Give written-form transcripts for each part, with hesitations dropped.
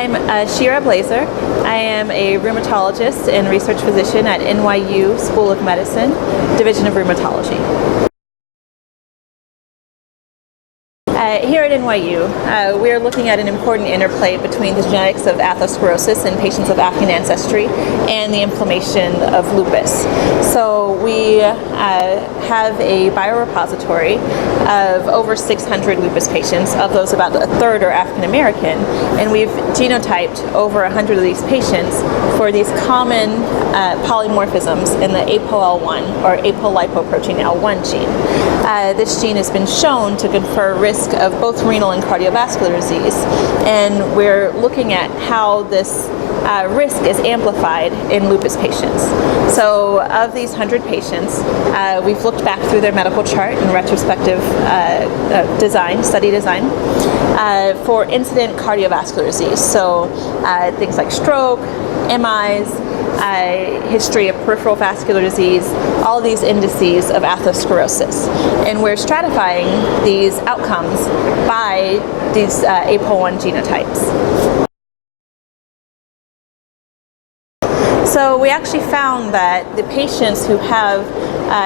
I'm Ashira Blazer. I am a rheumatologist and research physician at NYU School of Medicine, Division of Rheumatology. Here at NYU, we are looking at an important interplay between the genetics of atherosclerosis in patients of African ancestry and the inflammation of lupus. So we have a biorepository of over 600 lupus patients. Of those, about a third are African American, and we've genotyped over 100 of these patients for these common polymorphisms in the ApoL1 or apolipoprotein L1 gene. This gene has been shown to confer risk of both renal and cardiovascular disease, and we're looking at how this risk is amplified in lupus patients. So of these 100 patients, we've looked back through their medical chart and retrospective study design for incident cardiovascular disease. So things like stroke, MIs, history of peripheral vascular disease, all these indices of atherosclerosis. And we're stratifying these outcomes by these ApoL1 genotypes. So we actually found that the patients who have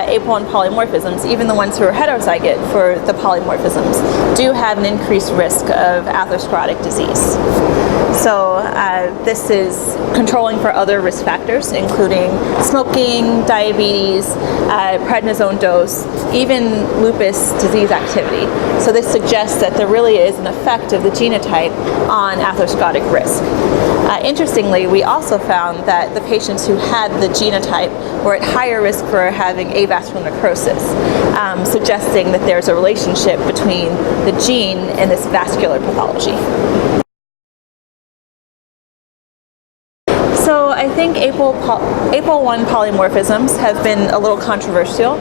ApoL1 polymorphisms, even the ones who are heterozygous for the polymorphisms, do have an increased risk of atherosclerotic disease. So this is controlling for other risk factors, including smoking, diabetes, prednisone dose, even lupus disease activity. So this suggests that there really is an effect of the genotype on atherosclerotic risk. Interestingly, we also found that the patients who had the genotype were at higher risk for having avascular necrosis, suggesting that there's a relationship between the gene and this vascular pathology. So I think ApoL1 polymorphisms have been a little controversial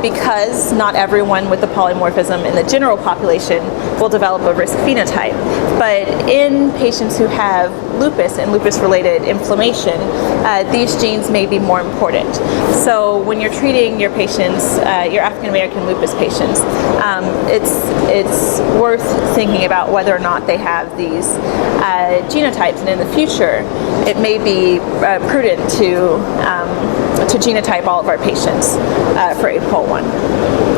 because not everyone with the polymorphism in the general population will develop a risk phenotype. But in patients who have lupus and lupus-related inflammation, these genes may be more important. So when you're treating your patients, your African-American lupus patients, it's worth thinking about whether or not they have these genotypes, and in the future, it may be prudent to genotype all of our patients for ApoL1.